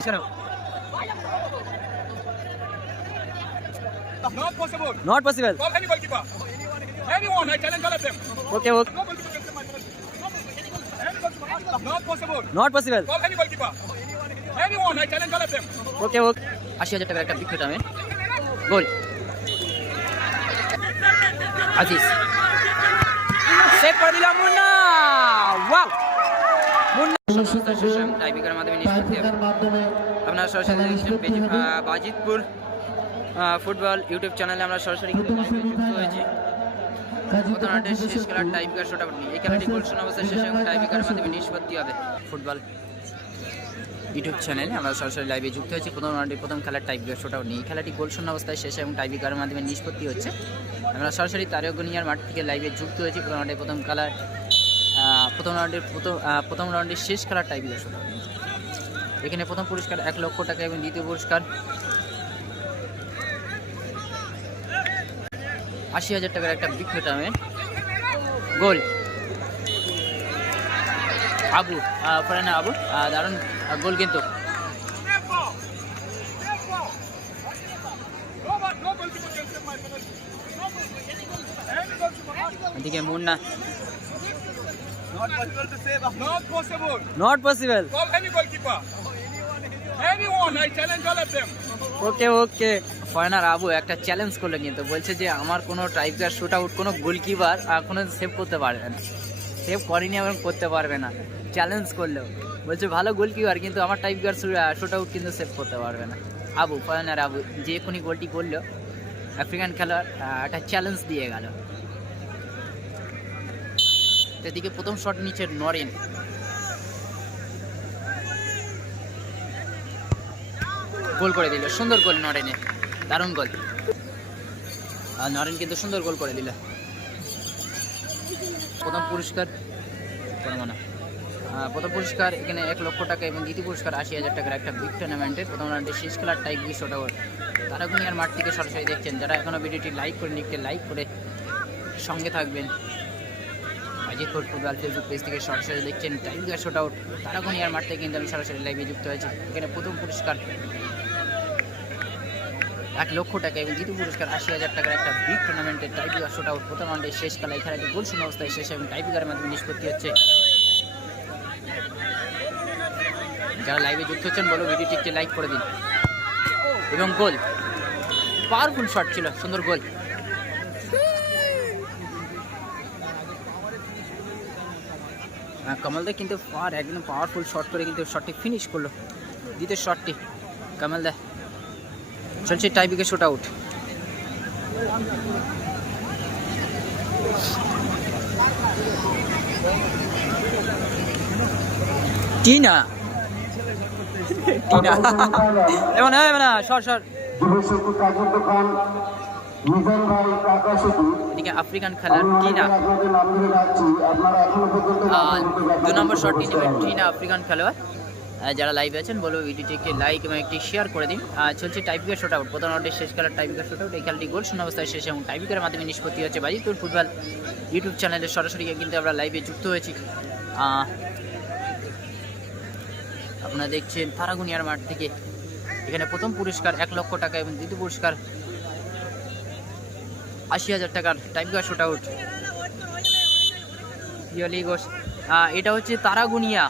Not possible. Not possible. Call any goalkeeper. Anyone, I challenge all of them. Okay, okay. No goalkeeper can save my penalty. Not possible. Not possible. Call any goalkeeper. Anyone, I challenge all of them. Okay, okay. 80,000 টাকার একটা big tournament গোল Aziz save করে দিল Munna wow Munna সংস্থা শেষে টাইব্রেকারের মাধ্যমে নিষ্পত্তি হবে আপনারা সরাসরি দেখছেন বাজিতপুর ফুটবল ইউটিউব চ্যানেলে আমরা সরাসরি যুক্ত হয়েছি প্রথমার্ধের শেষ খেলার টাইব্রেকার শট আউট নিয়ে এই খেলাটি গোল শূন্য অবস্থায় শেষে এবং টাইব্রেকারের মাধ্যমে নিষ্পত্তি হবে ফুটবল ইউটিউব চ্যানেলে আমরা সরাসরি লাইভে যুক্ত হয়েছি প্রথম খেলার টাইব্রেকার শট আউট নিয়ে এই খেলাটি গোল শূন্য অবস্থায় শেষে এবং টাইব্রেকারের মাধ্যমে নিষ্পত্তি হচ্ছে আমরা সরাসরি তারেগনিয়ার মাঠ থেকে লাইভে যুক্ত হয়েছি প্রথম রাউন্ডের শেষ খেলার টাইব্রেকার শট আউট এখানে প্রথম পুরস্কার 1 লক্ষ টাকা এবং দ্বিতীয় পুরস্কার 80,000 টাকার একটা বিগ টুর্নামেন্ট গোল আবু ফরানা আবু দারুণ গোল কিন্তু এদিকে Munna Not possible to save. Not possible. Not possible Call any goalkeeper. Anyone, I challenge all of them. Okay okay foreigner Abu একটা চ্যালেঞ্জ করলো কিন্তু বলছে যে আমার কোনো টাইপকার শুট আউট কোনো গোলকিপার কোনো সেভ করতে পারবে না সেভ করেনি এবং করতে পারবে না চ্যালেঞ্জ করলেও বলছে ভালো গোলকিপার কিন্তু আমার টাইপকার শুট আউট কিন্তু সেভ করতে পারবে না আবু ফরেনার আবু যে এখনই গোলটি করলো আফ্রিকান খেলোয়াড় একটা চ্যালেঞ্জ দিয়ে গেল এদিকে প্রথম শট নিচে নরেন গোল করে দিল সুন্দর গোল নরেনের দারুণ গোল আর নরেন কিন্তু সুন্দর গোল করে দিল প্রথম পুরস্কার এখানে 1 লক্ষ টাকা এবং দ্বিতীয় পুরস্কার 80,000 টাকার একটা বিগ টুর্নামেন্টে প্রথম রাউন্ডে শেষ খেলার টাইপ দিয়ে শট আউট তারাগুনিয়ার মাঠ থেকে সরাসরি দেখছেন যারা এখনো ভিডিওটি লাইক করে নিকটে লাইক করে সঙ্গে থাকবেন বাজিতপুর ফুটবল ফেসবুক পেজ থেকে সরাসরি দেখছেন টাইপ দিয়ে শট আউট তারাগুনিয়ার মাঠ থেকে কিন্তু আমি সরাসরি লাইভে যুক্ত হয়েছি এখানে প্রথম পুরস্কার 1 লক্ষ টাকা এবং দ্বিতীয় পুরস্কার 80,000 টাকার একটা বিগ টুর্নামেন্টের টাইব্রেকার শট আউট প্রথম রাউন্ডের শেষ খেলায় খেলাটি গোল শূন্য অবস্থায় শেষ এবং টাইব্রেকারের মাধ্যমে নিষ্পত্তি হচ্ছে যারা লাইভে যুক্ত হচ্ছেন বলো ভিডিওটি একটি লাইক করে দিন এবং গোল পাওয়ারফুল শট ছিল সুন্দর গোল কমলদা কিন্তু একদম পাওয়ারফুল শট করে কিন্তু শটটি ফিনিশ করলো দ্বিতীয় শটটি কমলদা চলছে টাইব্রেকার শট আউট টিনা এমন না শর্ট এদিকে আফ্রিকান খেলার টিনা 2 নম্বর শটটি নেবেন টিনা আফ্রিকান খেলোয়াড় যারা লাইভে আছেন বলবো ভিডিওটি একটি লাইক এবং একটি শেয়ার করে দিন চলছে টাইব্রেকার শট আউট প্রথম রাউন্ডের শেষ খেলার টাইব্রেকার শট আউট এই খেলাটি গোল শূন্য অবস্থায় শেষ এবং টাইব্রেকারের মাধ্যমে নিষ্পত্তি হচ্ছে বাজিতপুর ফুটবল ইউটিউব চ্যানেলে সরাসরি কিন্তু আমরা লাইভে যুক্ত হয়েছি আপনারা দেখছেন তারাগুনিয়ার মাঠ থেকে এখানে প্রথম পুরস্কার 1 লক্ষ টাকা এবং দ্বিতীয় পুরস্কার 80,000 টাকার টাইব্রেকার শট আউট এটা হচ্ছে তারাগুনিয়া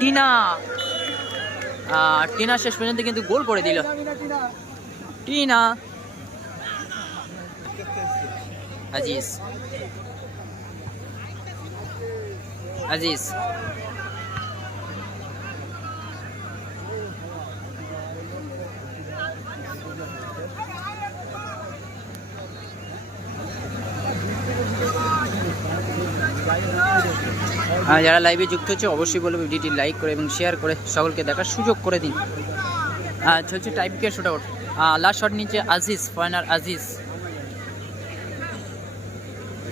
টিনা শেষ পর্যন্ত কিন্তু গোল করে দিল টিনা আজিজ যারা লাইভে যুক্ত হচ্ছে অবশ্যই বলবো ভিডিওটি লাইক করে এবং শেয়ার করে সকলকে দেখার সুযোগ করে দিন চলছে tiebreaker shot out last shot নিচে আজিজ ফরেনার আজিজ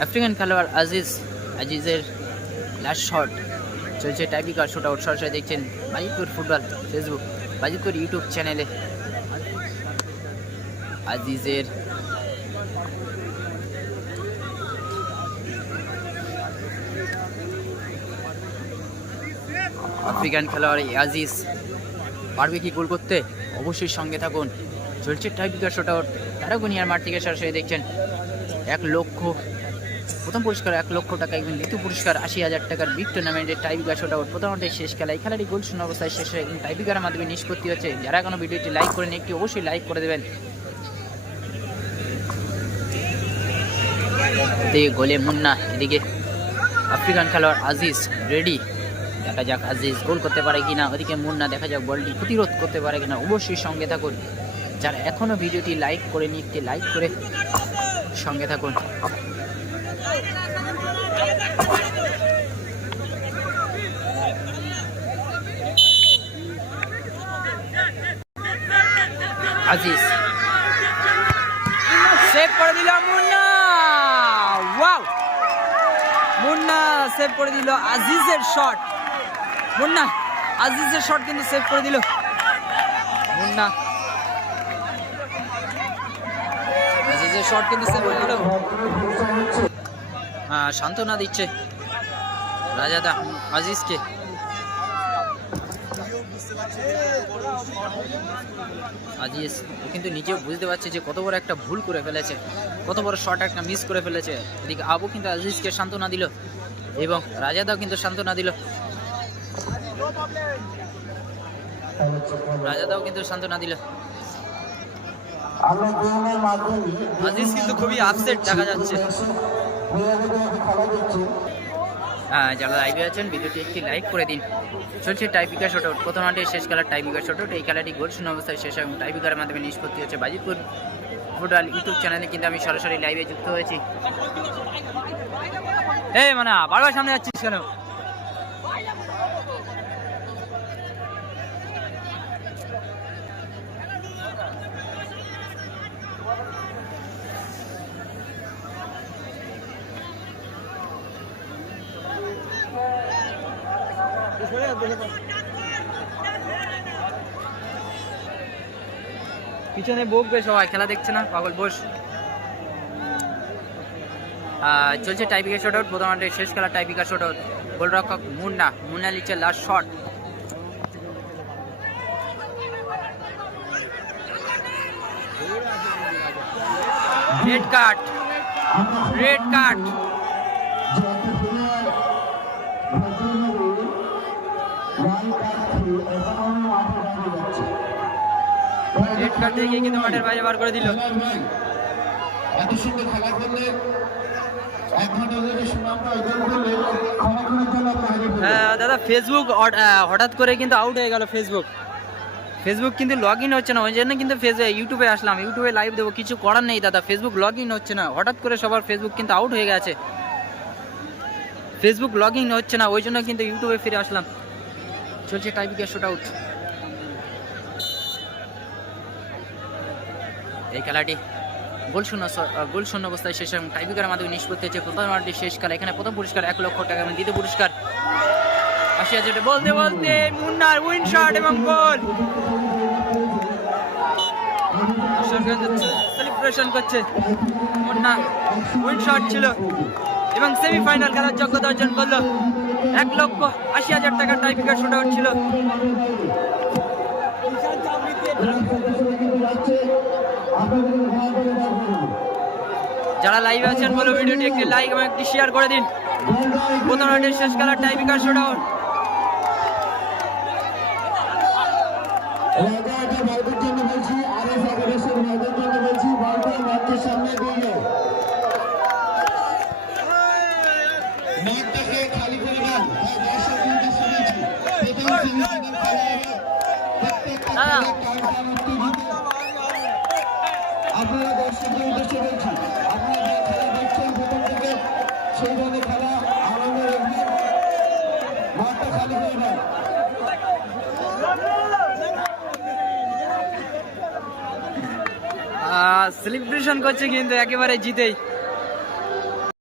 আফ্রিকান খেলোয়াড় আজিজের লাস্ট শট চলছে টাইব্রেকার শট আউট সরাসরি দেখছেন Bajitpur football Facebook Bajitpur YouTube চ্যানেলে আজিজের আফ্রিকান খেলোয়াড় আজিজ পারবে কি গোল করতে? অবশ্যই সঙ্গে থাকুন। চলছে টাইব্রেকার শটআউট। তারাগুনিয়ার মাঠ থেকে সরাসরি দেখছেন 1 লক্ষ প্রথম পুরস্কার 1 লক্ষ টাকা এবং দ্বিতীয় পুরস্কার 80,000 টাকার বিগ টুর্নামেন্টের টাইব্রেকার শটআউট। প্রথমত শেষ খেলা, এই খেলাটি গোল শূন্য অবস্থায় শেষ হয়ে এবং টাইব্রেকারের মাধ্যমে নিষ্পত্তি হচ্ছে। যারা এখনো ভিডিওটি লাইক করেন একটি অবশ্যই লাইক করে দেবেন। এদিকে গোলে মুন্না, এদিকে আফ্রিকান খেলোয়াড় আজিজ রেডি। দেখা যাক আজিজ গোল করতে পারে কিনা। ওদিকে মুন্না, দেখা যাক বলটি প্রতিরোধ করতে পারে কিনা। অবশ্যই সঙ্গে থাকুন। যারা এখনো ভিডিওটি লাইক করেনি একটি লাইক করে সঙ্গে থাকুন। আজিজ সেভ করে দিল মুন্না। ওয়াও, মুন্না সেভ করে দিল আজিজের শট। মুন্না আজিজের শট কিন্তু সেভ করে দিল মুন্না। আজিজের শট কিন্তু সেভ করে দিল। সান্ত্বনা দিচ্ছে রাজাদা আজিজকে। আজিজ কিন্তু নিজেও বুঝতে পারছে যে কত বড় একটা ভুল করে ফেলেছে, কত বড় শট একটা মিস করে ফেলেছে। এদিকে আবু কিন্তু আজিজকে সান্ত্বনা দিল এবং রাজাদাও কিন্তু সান্ত্বনা দিল। রাজাদাও কিন্তু সান্ত্বনা দিল। আজিজ কিন্তু খুবই আপসেট দেখা যাচ্ছে। যারা লাইভে আছেন ভিডিওটি একটি লাইক করে দিন। চলছে টাইব্রেকার শটআউট। প্রথম রাউন্ডে শেষ খেলার টাইব্রেকার শটআউট। এই খেলাটি গোল শূন্য অবস্থায় শেষ হয় এবং টাইব্রেকারের মাধ্যমে নিষ্পত্তি হচ্ছে। বাজিতপুর ফুটবল ইউটিউব চ্যানেলে কিন্তু আমি সরাসরি লাইভে যুক্ত হয়েছি। এই মানে বারবার সামনে যাচ্ছিস কেন? পিছনে বকবে সবাই, খেলা দেখছে না পাগল, বস। চলছে টাইব্রেকার শটআউট। প্রথম রাউন্ডে শেষ খেলা টাইব্রেকার শটআউট। গোলরক্ষক মুন্না, মুন্না লিচে last shot. Red card, red card. Red card দিয়ে কিন্তু মাঠের বাইরে বার করে দিল। এত সুন্দর খেলা করলে 1 ঘন্টা ধরে সুনামটা অর্জন করলে ক্ষমা করার জন্য আপনাকে দাদা ফেসবুক হঠাৎ করে কিন্তু আউট হয়ে গেল। ফেসবুক কিন্তু লগ ইন হচ্ছে না, ওই জন্য কিন্তু ইউটিউবে আসলাম। ইউটিউবে লাইভ দেবো, কিছু করার নেই দাদা। ফেসবুক লগ ইন হচ্ছে না, হঠাৎ করে সবার ফেসবুক কিন্তু আউট হয়ে গেছে। ফেসবুক লগ ইন হচ্ছে না, ওই জন্য কিন্তু ইউটিউবে ফিরে আসলাম। চলছে টাইব্রেকার শটআউট। এই খেলাটি গোল শূন্য অবস্থায় শেষ এবং টাইব্রেকারের মাধ্যমে নিষ্পত্তি হচ্ছে। প্রথম রাউন্ডে শেষ খেলা। এখানে প্রথম পুরস্কার 1 লক্ষ টাকা এবং দ্বিতীয় পুরস্কার 80,000। বলতে বলতে মুন্নার উইন শট এবং গোল। সেলিব্রেশন করছে মুন্না, উইন শট ছিল এবং সেমিফাইনাল খেলার যোগ্যতা অর্জন করলো। 1,80,000 টাকার টাইব্রেকার শটআউট ছিল। যারা লাইভে আছেন বলো ভিডিওটি একটি লাইক এবং একটি শেয়ার করে দিন। প্রথম রাউন্ডের শেষ খেলার টাইব্রেকার শটআউট। আপনারা দর্শকদের উদ্দেশ্যে বলছি, আপনারা যে খেলা দেখছেন প্রথম থেকে সেই ধরনের খেলা আনন্দ রাখবেন, মাঠটা খালি করে দেন। সেলিব্রেশন করছে কিন্তু একেবারে জিতেই।